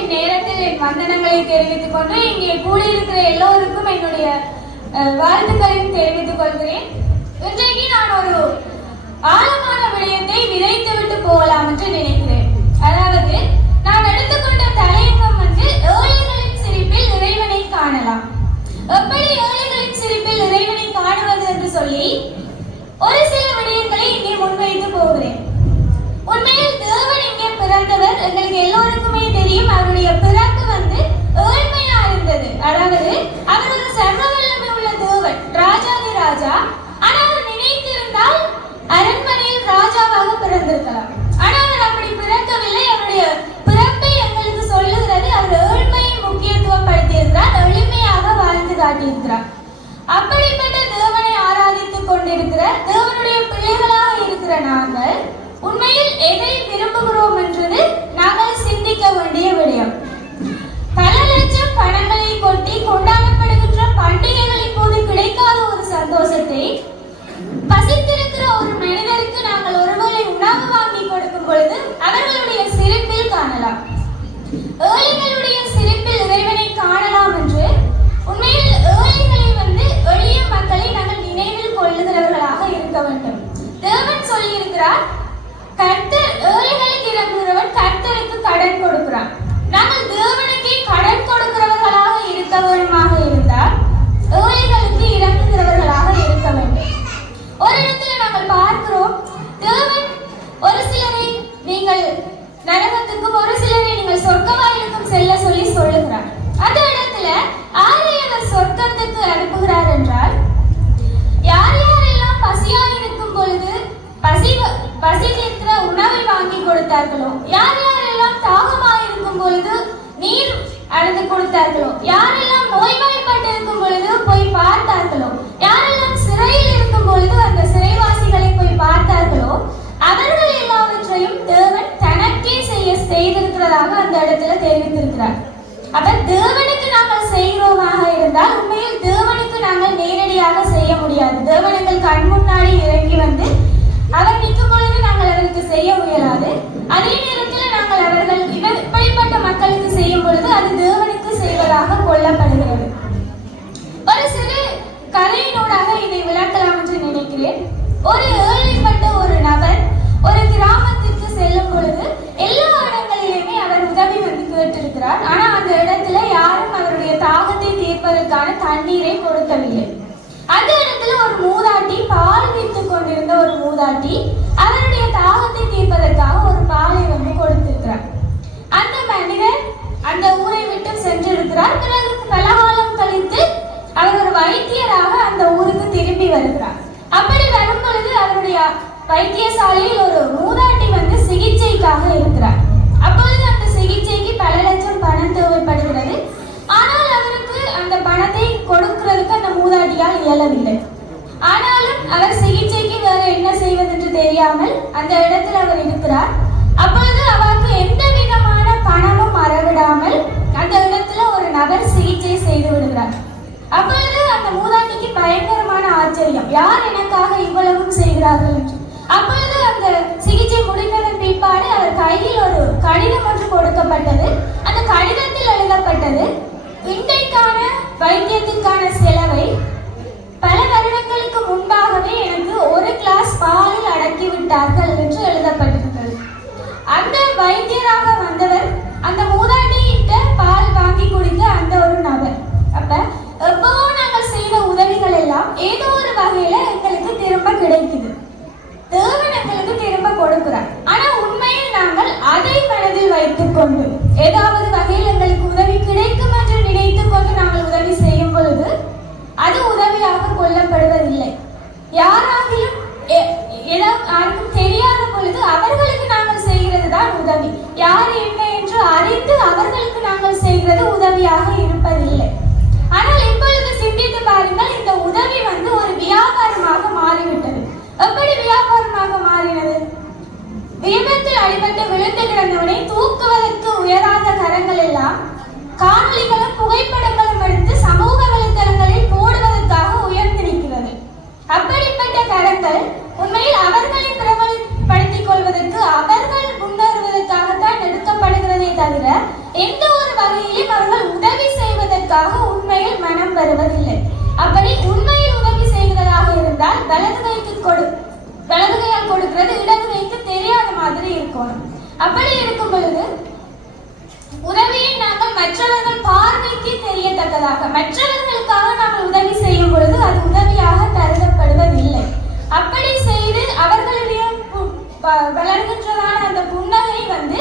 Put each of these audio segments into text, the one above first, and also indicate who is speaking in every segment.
Speaker 1: இந்நேரத்தில் என் வந்தனங்களை தெரிவித்துக் கொண்டு இங்கே கூடியிருக்கிற எல்லோருக்கும் என்னுடைய வாழ்த்துக்களையும் தெரிவித்துக் கொள்கிறேன். இன்றைக்கு நான் ஒரு ஆழமான விடயத்தை விதைத்து விட்டு போகலாம் என்று நினைக்கிறேன். அதாவது நான் எடுத்துக்கொண்ட தலையங்கம் வந்து ஏழைகளின் சிரிப்பில் இறைவனை காணலாம். எப்படி ஏழைகளின் சிரிப்பில் இறைவனை காணுவது என்று சொல்லி ஒரு சில அதாவது அவர் ஒரு சர்வ வல்லமை உள்ள தேவன் ராஜாதி ராஜா ஆனா அவர் நினைத்திருந்தால் அரண்மனையில் ராஜாவாக பிறந்திருக்கலாம் ஆனா அவர் அப்படி பிறக்கவில்லை அவருடைய பிறப்பை எங்களுக்கு சொல்லுகிறது அவர் ஏழ்மையை முக்கியத்துவப்படுத்தியிருக்கிறார் எளிமையாக வாழ்ந்து காட்டியிருக்கிறார் அப்படிப்பட்ட தேவனை ஆராதித்துக் கொண்டிருக்கிற தேவனுடைய பிள்ளைகளாக இருக்கிற நாங்கள் உண்மையில் எதை விரும்புகிறோம் என்றது நாங்கள் சிந்திக்க வேண்டிய விடயம் பல லட்சம் பணங்களை கொட்டி கொண்டாடப்படுகின்ற பண்டிகைகளின் போது கிடைக்காத ஒரு சந்தோஷத்தை பசித்திருக்கிற ஒரு மனிதருக்கு நாங்கள் ஒருவேளை உணவு வாங்கி கொடுக்கும் பொழுது அவர்களுடைய சிரிப்பில் காணலாம் ஏழைகளுடைய சிரிப்பில் இறைவனை காணலாம் என்று உண்மையில் ஏழைகளை வந்து எளிய மக்களை நாங்கள் நினைவில் கொள்ளுகிறவர்களாக இருக்க வேண்டும் தேவன் சொல்லியிருக்கிறார் கர்த்தர் ஏழைகளுக்கு இறங்குகிறவன் கர்த்தருக்கு கடன் கொடுக்கிறான் நாங்கள் தேவனுக்கே கடன் கொடுக்கிறவர்களாக இருக்க வேண்டுமாக இருந்தால் ஏழைகளுக்கு இறங்குகிறவர்களாக இருக்க வேண்டும் ஒரு இடத்துல நாங்கள் பார்க்கிறோம் தேவன் ஒரு சிலரை நீங்கள் நரகத்துக்கும் ஒரு சிலரை நீங்கள் சொர்க்கவாயிலுக்கும் செல்ல சொல்லி சொல்லுகிறார் அந்த இடத்துல ஆரை அவர் சொர்க்கத்துக்கு அனுப்புகிறார் என்றால் யார் யாரெல்லாம் பசியாக இருக்கும் பொழுது பசி பசி தீர்க்கிற உணவை வாங்கி கொடுத்தார்களோ யார் எல்லாம் தாகமாக இருக்கும் பொழுது நீர் அழுது கொடுத்தார்களோ? யாரெல்லாம் நோய்வாய்ப்பட்டு இருக்கும் பொழுது போய் பார்த்தார்களோ? யாரெல்லாம் சிறையில் இருக்கும் பொழுது அந்த சிறைவாசிகளை போய் பார்த்தார்களோ? அவர்கள் எல்லாவற்றையும் தேவன் தனக்கே செய்ய செய்திருக்கிறதாக அந்த இடத்துல தெரிவித்திருக்கிறார். அப்ப தேவனுக்கு நாங்கள் செய்கிறோமாக இருந்தால் உண்மையில் தேவனுக்கு நாங்கள் நேரடியாக செய்ய முடியாது. தேவனுக்கு கண் முன்னாடி இறங்கி வந்து ஒரு ஏழைப்பட்ட ஒரு நபர் ஒரு கிராமத்திற்கு செல்லும் பொழுது எல்லா இடங்களிலுமே அவர் உதவி வந்து கேட்டிருக்கிறார். ஆனா அந்த இடத்துல யாரும் அவருடைய தாகத்தை தீர்ப்பதற்கான தண்ணீரை கொடுக்கவில்லை. அந்த இடத்துல ஒரு மூதாட்டி பால் விற்று கொண்டிருந்த ஒரு மூதாட்டி அவருடைய தாகத்தை தீர்ப்பதற்காக ஒரு பாலை வந்து கொடுத்திருக்கிறார். அந்த மனிதர் அந்த ஊரை விட்டு சென்றிருக்கிறார். பிறகு பல காலம் கழித்து அவர் ஒரு வைத்தியராக அந்த ஊருக்கு திரும்பி வருகிறார். அப்படி வரும் பொழுது அவருடைய வைத்தியசாலையில் ஒரு மூதாட்டி வந்து சிகிச்சைக்காக இருக்கிறார். அப்பொழுது அந்த சிகிச்சைக்கு பல லட்சம் பணம் தேவைப்படுகிறது. ஆனால் அவருக்கு அந்த பணத்தை கொடுக்கிறதுக்கு அந்த மூதாட்டியால் இயலவில்லை. ஆனாலும் அவர் சிகிச்சைக்கு வேற என்ன செய்வதென்று தெரியாமல் அந்த இடத்தில் அவர் இருக்கிறார். அப்பொழுது அவருக்கு எந்த விதமான பணமும் மறவிடாமல் அந்த இடத்துல ஒரு நபர் சிகிச்சை செய்து விடுகிறார். அப்பொழுது ராணிக்கு பயங்கரமான ஆச்சரியம். யார் எனக்காக இவ்வளவும் செய்கிறார்கள் என்று. அப்பொழுது அந்த சிகிச்சை முடிந்ததன் பிற்பாடு அவர் கையில் ஒரு கடிதம் ஒன்று கொடுக்கப்பட்டது அந்த கடிதத்தில் எழுதப்பட்டது இன்றைக்கான வைத்தியத்திற்கான செலவை பல வருடங்களுக்கு முன்பாகவே எனக்கு ஒரு கிளாஸ் பாலில் அடக்கி விட்டார்கள் என்று எழுதப்பட்டிருக்கிறது அந்த வைத்தியராக வந்தவர் அந்த மூதாட்டியிட்ட பால் வாங்கி குடித்த அந்த ஒரு நபர் அப்ப எப்பவோ நாங்கள் செய்த உதவிகள் எல்லாம் ஏதோ ஒரு வகையில எங்களுக்கு திரும்ப கிடைக்குது. தேவனங்களுக்கு திரும்ப கொடுக்கிறார். ஆனா உண்மையில் நாங்கள் அதை மனதில் வைத்துக் கொண்டு ஏதாவது வகையில் எங்களுக்கு உதவி கிடைக்கும் என்று நினைத்துக் கொண்டு நாங்கள் உதவி செய்யும் பொழுது அது உதவியாக கொல்லப்படுவதில்லை. யாராகிலும் யாருக்கும் தெரியாத பொழுது அவர்களுக்கு நாங்கள் செய்கிறது தான் உதவி. யார் என்ன என்று அறிந்து அவர்களுக்கு நாங்கள் செய்கிறது உதவியாக இருக்கும் அடிபட்டு விழுந்து கிடந்தவனை தூக்குவதற்கு உயராத கரங்கள் எல்லாம் காணொலிகளும் புகைப்படங்களும் எடுத்து சமூக வலைத்தளங்களில் போடுவதற்காக உயர்ந்து நிற்கிறது. அப்படிப்பட்ட கரங்கள் உண்மையில் அவர்களை பிரபலப்படுத்திக் கொள்வதற்கு அவர்கள் முன்னேறுவதற்காகத்தான் எடுக்கப்படுகிறதே தவிர எந்த ஒரு வகையிலும் அவர்கள் உதவி செய்வதற்காக உண்மையில் மனம் வருவதில்லை. அப்படி உண்மையில் உதவி செய்கிறதாக இருந்தால் வலது கைக்கு கொடு. வலது கையால் கொடுக்கிறது இடது கைக்கு தெரியாத மாதிரி இருக்கணும். அப்படி இருக்கும் பொழுது உதவியை நாங்கள் மற்றவர்கள் பார்வைக்கு தெரியத்தக்கதாக மற்றவர்களுக்காக நாங்கள் உதவி செய்யும் பொழுது அது உதவியாக கருதப்படுவதில்லை. அப்படி செய்து அவர்களுடைய வ- வளர்கின்றதான அந்த புன்னகை வந்து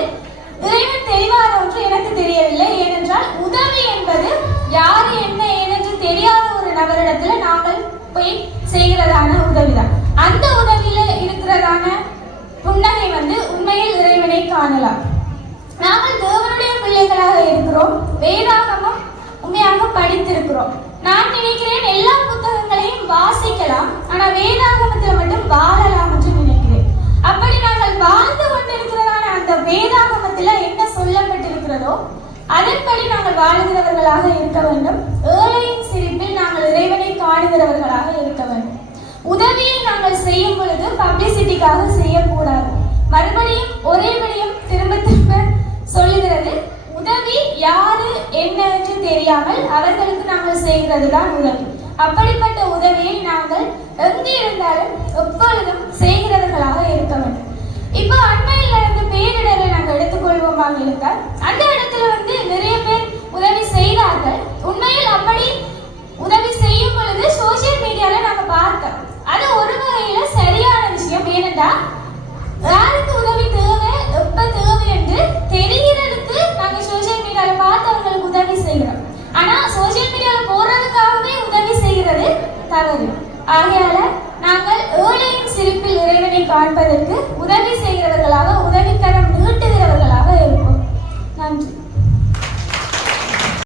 Speaker 1: இறைவன் தெளிவான ஒன்று எனக்கு தெரியவில்லை. ஏனென்றால் உதவி என்பது யாரு என்ன ஏனென்று தெரியாத ஒரு நபரிடத்துல நாங்கள் போய் செய்கிறதான உதவிதான். அந்த உதவி இருக்கிறதான புன்னகை வந்து உண்மையில் இறைவனை காணலாம். நாங்கள் தேவனுடைய பிள்ளைகளாக இருக்கிறோம். வேதாகமம் உண்மையாக படித்திருக்கிறோம். நான் நினைக்கிறேன் எல்லா புத்தகங்களையும் வாசிக்கலாம். ஆனா வேதாகமத்தில் மட்டும் வாழலாம் என்று நினைக்கிறேன். அப்படி நாங்கள் வாழ்ந்து கொண்டிருக்கிறதான அந்த வேதாகமத்தில் என்ன சொல்லப்பட்டிருக்கிறதோ அதன்படி நாங்கள் வாழுகிறவர்களாக இருக்க வேண்டும். ஏழையின் சிரிப்பில் நாங்கள் இறைவனை காணுகிறவர்களாக இருக்க வேண்டும். உதவியை நாங்கள் செய்யும் பொழுது பப்ளிசிட்டிக்காக செய்யக்கூடாது. மறுபடியும் ஒரே விடயம் திரும்ப திரும்ப சொல்லுகிறது உதவி யாரு என்ன என்று தெரியாமல் அவர்களுக்கு நாங்கள் செய்கிறது தான் உதவி. அப்படிப்பட்ட உதவியை நாங்கள் எங்கே இருந்தாலும் எப்பொழுதும் செய்கிறவர்களாக இருக்க வேண்டும். இப்போ அண்மையில் நடந்த பேரிடரை நாங்கள் எடுத்துக்கொள்வோமாக இருந்தால் அந்த இடத்துல வந்து நிறைய பேர் உதவி செய்தார்கள். உண்மையில் அப்படி உதவி செய்யும் பொழுது சோசியல் மீடியால நாங்க பார்த்தோம். அது ஒரு வகையில சரியான விஷயம். ஏனென்றால் யாருக்கு உதவி தேவை எப்ப தேவை என்று தெரிகிறது எங்களை பார்த்தவங்களுக்கு உதவி செய்கிறோம். ஆனால் சோசியல் மீடியாவில் போகிறதுக்காகவே உதவி செய்கிறது தவறு. ஆகையால நாங்கள் ஏழையின் சிரிப்பில் இறைவனை காண்பதற்கு உதவி செய்கிறவர்களாக உதவிக்கரம் நீட்டுகிறவர்களாக இருப்போம். நன்றி.